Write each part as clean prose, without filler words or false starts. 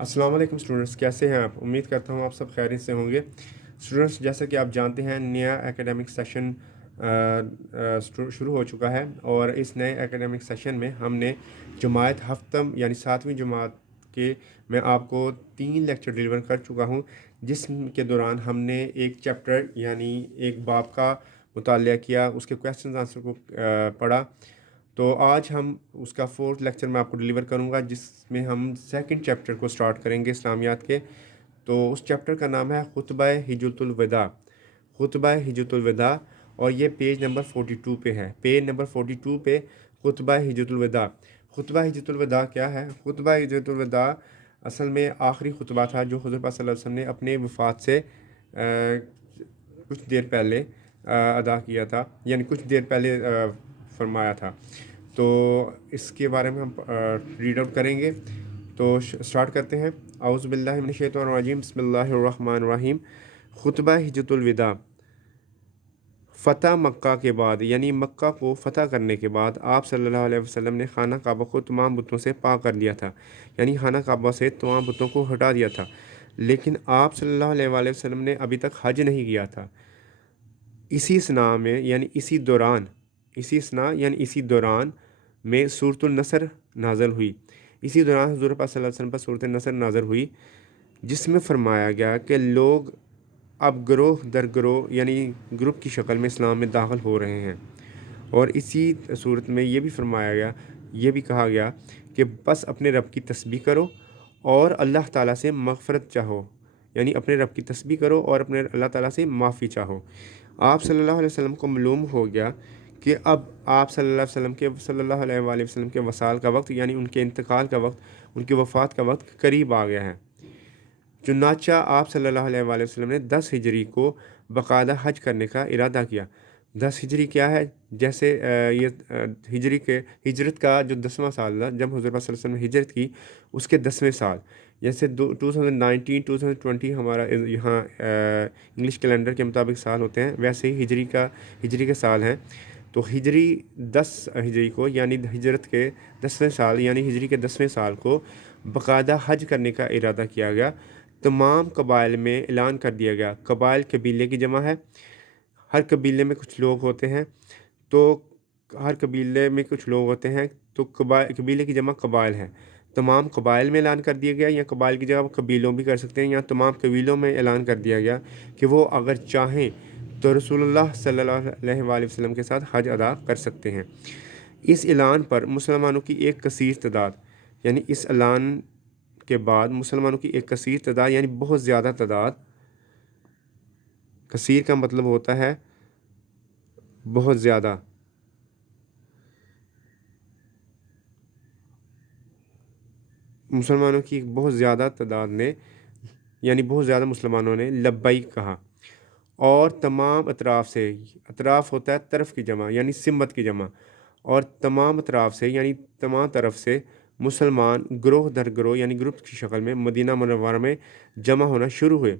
السلام علیکم اسٹوڈنٹس، کیسے ہیں آپ؟ امید کرتا ہوں آپ سب خیریت سے ہوں گے۔ اسٹوڈنٹس، جیسا کہ آپ جانتے ہیں نیا ایکیڈمک سیشن شروع ہو چکا ہے، اور اس نئے ایکیڈمک سیشن میں ہم نے جماعت ہفتم یعنی 7ویں جماعت کے میں آپ کو 3 لیکچر ڈیلیور کر چکا ہوں، جس کے دوران ہم نے ایک چیپٹر یعنی ایک باب کا مطالعہ کیا، اس کے کویسچنز آنسر کو پڑھا۔ تو آج ہم اس کا 4تھ لیکچر میں آپ کو ڈیلیور کروں گا، جس میں ہم سیکنڈ چیپٹر کو سٹارٹ کریں گے اسلامیات کے۔ تو اس چیپٹر کا نام ہے خطبہ حجۃ الوداع، خطبہ حجۃ الوداع، اور یہ پیج نمبر 42 پہ ہے۔ پیج نمبر 42 پہ خطبہ حجۃ الوداع۔ خطبہ حجۃ الوداع کیا ہے؟ خطبہ حجۃ الوداع اصل میں آخری خطبہ تھا جو حضور پاک صلی اللہ علیہ وسلم نے اپنے وفات سے کچھ دیر پہلے ادا کیا تھا، یعنی کچھ دیر پہلے فرمایا تھا۔ تو اس کے بارے میں ہم ریڈ آؤٹ کریں گے۔ تو سٹارٹ کرتے ہیں۔ اعوذ باللہ من الشیطان الرجیم، بسم اللہ الرحمن الرحیم۔ خطبہ حجۃ الوداع۔ فتح مکہ کے بعد، یعنی مکہ کو فتح کرنے کے بعد آپ صلی اللہ علیہ وسلم نے خانہ کعبہ کو تمام بتوں سے پاک کر لیا تھا، یعنی خانہ کعبہ سے تمام بتوں کو ہٹا دیا تھا، لیکن آپ صلی اللہ علیہ وآلہ وسلم نے ابھی تک حج نہیں کیا تھا۔ اسی اثناء میں یعنی اسی دوران میں سورۃ النصر نازل ہوئی۔ اسی دوران حضور پاک صلی اللہ علیہ وسلم پر سورۃ النصر نازل ہوئی، جس میں فرمایا گیا کہ لوگ اب گروہ در گروہ یعنی گروپ کی شکل میں اسلام میں داخل ہو رہے ہیں۔ اور اسی صورت میں یہ بھی کہا گیا کہ بس اپنے رب کی تسبیح کرو اور اللہ تعالیٰ سے مغفرت چاہو، یعنی اپنے رب کی تسبیح کرو اور اپنے اللہ تعالیٰ سے معافی چاہو۔ آپ صلی اللہ علیہ وسلم کو معلوم ہو گیا کہ اب آپ صلی اللہ علیہ وآلہ وسلم کے وصال کا وقت، یعنی ان کے انتقال کا وقت، ان کی وفات کا وقت قریب آ گیا ہے۔ چنانچہ آپ صلی اللہ علیہ وآلہ وسلم نے 10 ہجری کو باقاعدہ حج کرنے کا ارادہ کیا۔ 10 ہجری کیا ہے؟ جیسے یہ ہجرت کا جو 10واں سال تھا، جب حضور صلی اللہ علیہ وسلم نے ہجرت کی، اس کے 10ویں سال، جیسے 2019 2020 ہمارا یہاں انگلش کیلنڈر کے مطابق سال ہوتے ہیں، ویسے ہی ہجری کے سال ہیں۔ تو 10 ہجری کو، یعنی ہجرت کے 10ویں سال، یعنی ہجری کے 10ویں سال کو باقاعدہ حج کرنے کا ارادہ کیا گیا۔ تمام قبائل میں اعلان کر دیا گیا۔ قبائل قبیلے کی جمع ہے، ہر قبیلے میں کچھ لوگ ہوتے ہیں، تو قبیلے کی جمع قبائل ہے۔ تمام قبائل میں اعلان کر دیا گیا، یا قبائل کی جگہ قبیلوں بھی کر سکتے ہیں، یا تمام قبیلوں میں اعلان کر دیا گیا کہ وہ اگر چاہیں تو رسول اللہ صلی اللہ علیہ وآلہ وسلم کے ساتھ حج ادا کر سکتے ہیں۔ اس اعلان پر مسلمانوں کی ایک کثیر تعداد، یعنی اس اعلان کے بعد مسلمانوں کی ایک کثیر تعداد، یعنی بہت زیادہ تعداد، کثیر کا مطلب ہوتا ہے بہت زیادہ، مسلمانوں کی ایک بہت زیادہ تعداد نے، یعنی بہت زیادہ مسلمانوں نے لبیک کہا، اور تمام اطراف سے، اطراف ہوتا ہے طرف کی جمع، یعنی سمت کی جمع، اور تمام اطراف سے یعنی تمام طرف سے مسلمان گروہ در گروہ یعنی گروپ کی شکل میں مدینہ منورہ میں جمع ہونا شروع ہوئے،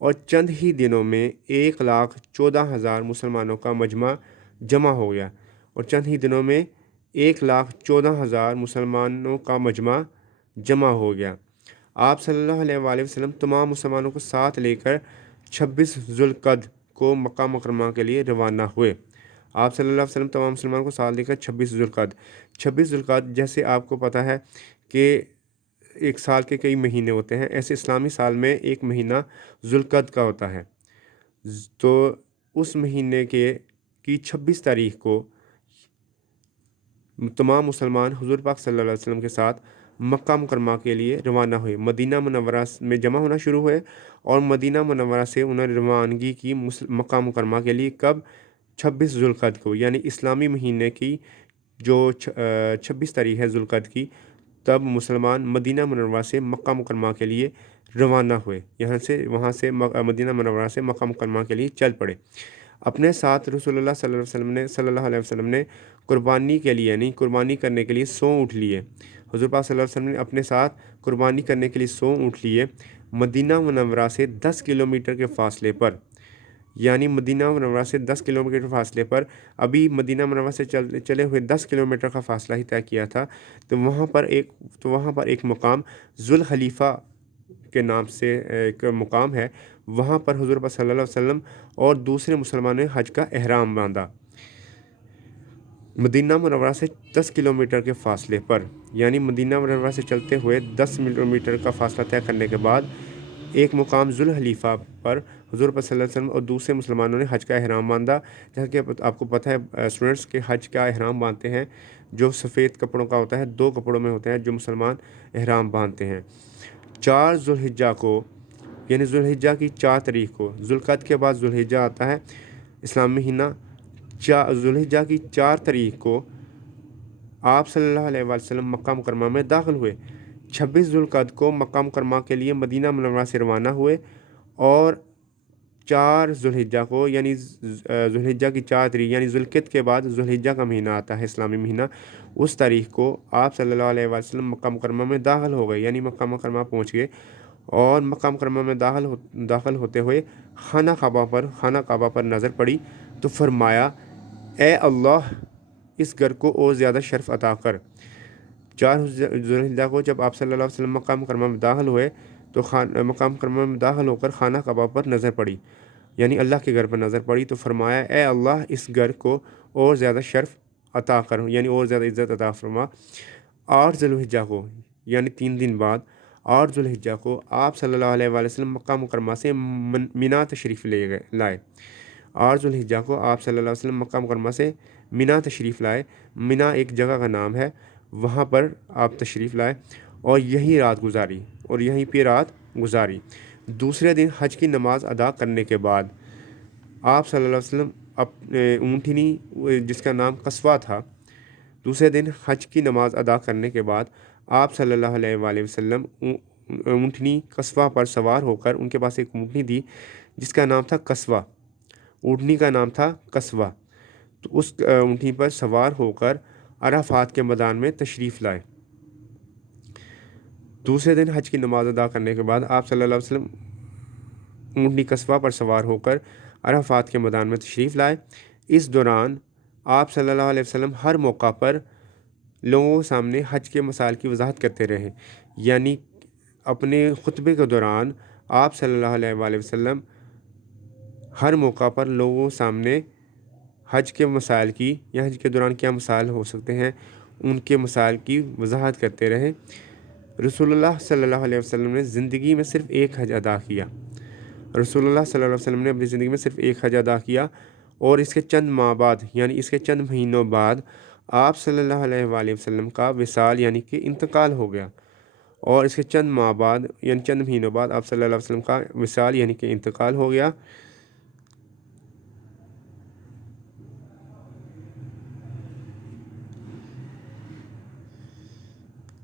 اور چند ہی دنوں میں 1,14,000 مسلمانوں کا مجمع جمع ہو گیا، اور چند ہی دنوں میں 1,14,000 مسلمانوں کا مجمع جمع ہو گیا۔ آپ صلی اللہ علیہ وآلہ وسلم تمام مسلمانوں کو ساتھ لے کر 26 ذوالقعدہ کو مکہ مکرمہ کے لیے روانہ ہوئے۔ آپ صلی اللہ علیہ وسلم تمام مسلمانوں کو ساتھ لے کر 26 ذوالقعدہ، جیسے آپ کو پتہ ہے کہ ایک سال کے کئی مہینے ہوتے ہیں، ایسے اسلامی سال میں ایک مہینہ ذوالقعدہ کا ہوتا ہے۔ تو اس مہینے کی 26 تاریخ کو تمام مسلمان حضور پاک صلی اللہ علیہ وسلم کے ساتھ مکہ مکرمہ کے لیے روانہ ہوئے، مدینہ منورہ میں جمع ہونا شروع ہوئے، اور مدینہ منورہ سے انہوں نے روانگی کی مکہ مکرمہ کے لیے۔ کب؟ 26 ذوالقعدہ کو، یعنی اسلامی مہینے کی جو 26 تاریخ ہے ذوالقعدہ کی، تب مسلمان مدینہ منورہ سے مکہ مکرمہ کے لیے روانہ ہوئے، وہاں سے مدینہ منورہ سے مکہ مکرمہ کے لیے چل پڑے۔ اپنے ساتھ رسول اللہ صلی اللہ علیہ وسلم نے قربانی کے لیے، یعنی قربانی کرنے کے لیے 100 اونٹ لیے۔ حضور پاک صلی اللہ علیہ وسلم نے اپنے ساتھ قربانی کرنے کے لیے 100 اونٹ لیے، مدینہ منورہ سے 10 کلومیٹر کے فاصلے پر، یعنی مدینہ منورہ سے 10 کلومیٹر فاصلے پر، ابھی مدینہ منورہ سے چلے ہوئے 10 کلومیٹر کا فاصلہ ہی طے کیا تھا، تو وہاں پر ایک مقام ذوالخلیفہ کے نام سے ایک مقام ہے، وہاں پر حضور پاک صلی اللہ علیہ وسلم اور دوسرے مسلمانوں نے حج کا احرام باندھا، مدینہ منورہ سے 10 کلومیٹر کے فاصلے پر، یعنی مدینہ منورہ سے چلتے ہوئے 10 کلومیٹر کا فاصلہ طے کرنے کے بعد ایک مقام ذوالخلیفہ پر حضور پاک صلی اللہ علیہ وسلم اور دوسرے مسلمانوں نے حج کا احرام باندھا، جیسا کہ آپ کو پتہ ہے اسٹوڈنٹس کہ حج کا احرام باندھتے ہیں جو سفید کپڑوں کا ہوتا ہے، 2 کپڑوں میں ہوتے ہیں جو مسلمان احرام باندھتے ہیں۔ 4 ذوالحجہ کو، یعنی ذوالحجہ کی 4 تاریخ کو، ذوالقعدہ کے بعد ذوالحجہ آتا ہے اسلامی مہینہ، ذوالحجہ کی 4 تاریخ کو آپ صلی اللہ علیہ وسلم مکہ مکرمہ میں داخل ہوئے، 26 ذوالقعدہ کو مکہ مکرمہ کے لیے مدینہ منورہ سے روانہ ہوئے، اور 4 ذوالحجہ کو، یعنی ذوالحجہ کی 4 تاریخ یعنی ذوالقعدہ کے بعد ذوالحجہ کا مہینہ آتا ہے اسلامی مہینہ، اس تاریخ کو آپ صلی اللہ علیہ وسلم مکہ مکرمہ میں داخل ہو گئے، یعنی مکہ مکرمہ پہنچ گئے، اور مکہ مکرمہ میں داخل ہوتے ہوئے خانہ کعبہ پر نظر پڑی تو فرمایا، اے اللہ اس گھر کو اور زیادہ شرف عطا کر۔ 4 ذوالحجہ کو جب آپ صلی اللہ علیہ وسلم مکہ مکرمہ میں داخل ہوئے تو مکہ مکرمہ میں داخل ہو کر خانہ کعبہ پر نظر پڑی، یعنی اللہ کے گھر پر نظر پڑی تو فرمایا، اے اللہ اس گھر کو اور زیادہ شرف عطا کر، یعنی اور زیادہ عزت عطا فرما۔ 8 ذوالحجہ کو، یعنی 3 دن بعد 8 ذوالحجہ کو آپ صلی اللہ علیہ وسلم مکہ مکرمہ سے مینا تشریف لائے۔ 8 ذوالحجہ کو آپ صلی اللہ علیہ وسلم مکہ مکرمہ سے مینا تشریف لائے، مینا ایک جگہ کا نام ہے، وہاں پر آپ تشریف لائے اور یہیں رات گزاری۔ دوسرے دن حج کی نماز ادا کرنے کے بعد آپ صلی اللہ علیہ وسلم اونٹنی جس کا نام قصوہ تھا، دوسرے دن حج کی نماز ادا کرنے کے بعد آپ صلی اللہ علیہ وآلہ وسلم اونٹنی قصوہ پر سوار ہو کر، ان کے پاس ایک اونٹنی تھی جس کا نام تھا قصوہ، اونٹنی کا نام تھا قصوہ، تو اس اونٹنی پر سوار ہو کر عرفات کے میدان میں تشریف لائے۔ دوسرے دن حج کی نماز ادا کرنے کے بعد آپ صلی اللہ علیہ وسلم اونٹنی قصوہ پر سوار ہو کر عرفات کے میدان میں تشریف لائے۔ اس دوران آپ صلی اللہ علیہ وسلم ہر موقع پر لوگوں کے سامنے حج کے مسائل کی وضاحت کرتے رہے، یعنی اپنے خطبے کے دوران آپ صلی اللہ علیہ وآلہ وسلم ہر موقع پر لوگوں کے سامنے حج کے مسائل کی، یا حج کے دوران کیا مسائل ہو سکتے ہیں ان کے مسائل کی وضاحت کرتے رہے۔ رسول اللہ صلی اللہ علیہ وسلم نے زندگی میں صرف ایک حج ادا کیا، رسول اللہ صلی اللہ علیہ وسلم نے اپنی زندگی میں صرف ایک حج ادا کیا، اور اس کے چند ماہ بعد، یعنی اس کے چند مہینوں بعد آپ صلی اللہ علیہ وآلہ وسلم کا وصال یعنی کہ انتقال ہو گیا، اور اس کے چند ماہ بعد یعنی چند مہینوں بعد آپ صلی اللہ علیہ وسلم کا وصال یعنی کہ انتقال ہو گیا۔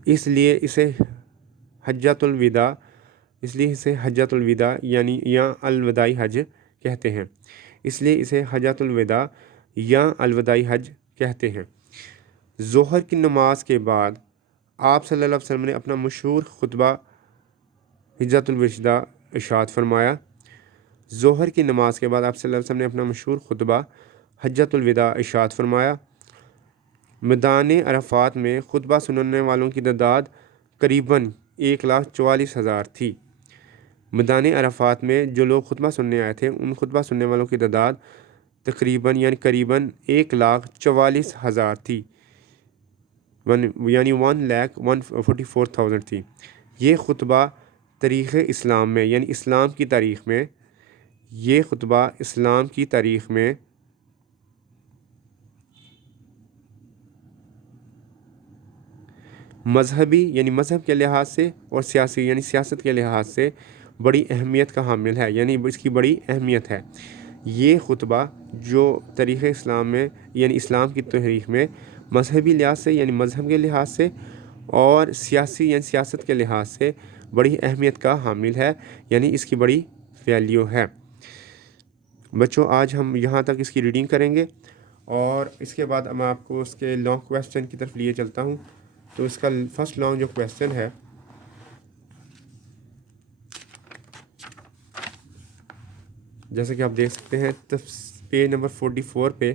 اس لیے اسے حجۃ الوداع یعنی یا الوداعی حج کہتے ہیں، ظہر کی نماز کے بعد آپ صلی اللہ علیہ وسلم نے اپنا مشہور خطبہ حجۃ الوداع ارشاد فرمایا۔ ظہر کی نماز کے بعد آپ صلی اللہ علیہ وسلم نے اپنا مشہور خطبہ حجۃ الوداع ارشاد فرمایا۔ میدان عرفات میں خطبہ سننے والوں کی تعداد قریباً 1,44,000 تھی۔ میدان عرفات میں جو لوگ خطبہ سننے آئے تھے، ان خطبہ سننے والوں کی تعداد قریباً 1,44,000 تھی، یعنی 1,44,000 تھی۔ یہ خطبہ تاریخ اسلام میں، یعنی اسلام کی تاریخ میں، یہ خطبہ اسلام کی تاریخ میں مذہبی یعنی مذہب کے لحاظ سے، اور سیاسی یعنی سیاست کے لحاظ سے بڑی اہمیت کا حامل ہے، یعنی اس کی بڑی اہمیت ہے۔ یہ خطبہ جو تاریخ اسلام میں، یعنی اسلام کی تاریخ میں مذہبی لحاظ سے یعنی مذہب کے لحاظ سے، اور سیاسی یعنی سیاست کے لحاظ سے بڑی اہمیت کا حامل ہے، یعنی اس کی بڑی ویلیو ہے۔ بچوں، آج ہم یہاں تک اس کی ریڈنگ کریں گے، اور اس کے بعد میں آپ کو اس کے لانگ کویسچن کی طرف لیے چلتا ہوں۔ تو اس کا فرسٹ لانگ جو کویسچن ہے، جیسا کہ آپ دیکھ سکتے ہیں پیج نمبر 44 پہ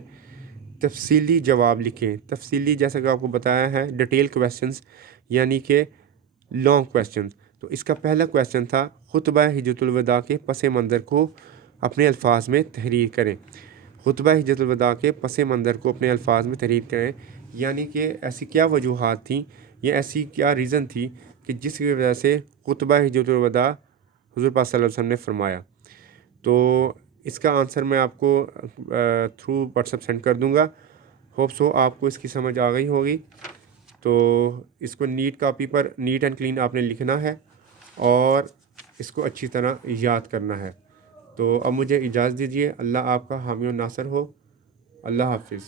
تفصیلی جواب لکھیں. تفصیلی جیسا کہ آپ کو بتایا ہے ڈیٹیل کویسچنز یعنی کہ لانگ کویسچنز. تو اس کا پہلا کویسچن تھا خطبہ حجۃ الوداع کے پس منظر کو اپنے الفاظ میں تحریر کریں. خطبہ حجۃ الوداع کے پس منظر کو اپنے الفاظ میں تحریر کریں یعنی کہ ایسی کیا وجوہات تھیں یا ایسی کیا ریزن تھی کہ جس کی وجہ سے خطبہ حجۃ الوداع حضور پاک صلی اللہ علیہ وسلم نے فرمایا. تو اس کا آنسر میں آپ کو تھرو واٹس ایپ سینڈ کر دوں گا. ہوپ سو آپ کو اس کی سمجھ آ گئی ہوگی. تو اس کو نیٹ کاپی پر نیٹ اینڈ کلین آپ نے لکھنا ہے اور اس کو اچھی طرح یاد کرنا ہے. تو اب مجھے اجازت دیجیے. اللہ آپ کا حامی و ناصر ہو. اللہ حافظ.